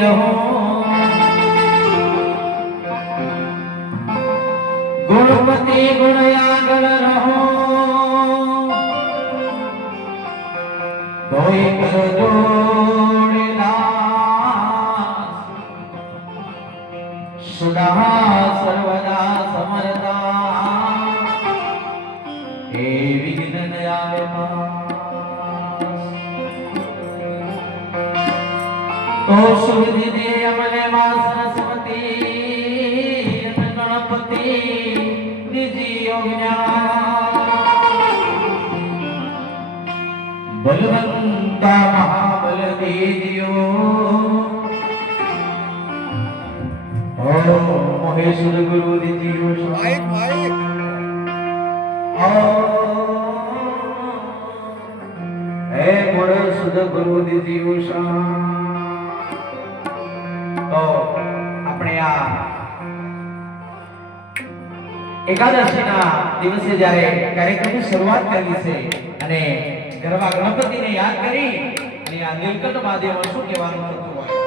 રહો ગુણપતિ ગુણ આગળ રહો ધોઈ કર જોડેલા સદા સર્વદા સમરતા હે વિઘ્ન આવે તો સુવિધિ દે અમને માં સરસ્વતી ગણપતિ દીજીઓ બલવંતા મહાબલ દીજીઓ ઓમ મહેશ્વર ગુરુ દીજીઓ હે મોર સુદ ગુરુ દીજીઓ તો આપણે આ એકાદશીના દિવસે જ્યારે કાર્યક્રમની શરૂઆત કરી છે અને ગરબા ગણપતિને યાદ કરી અને આ નીલકંઠ મહાદેવમાં શું કહેવાનું થતું હોય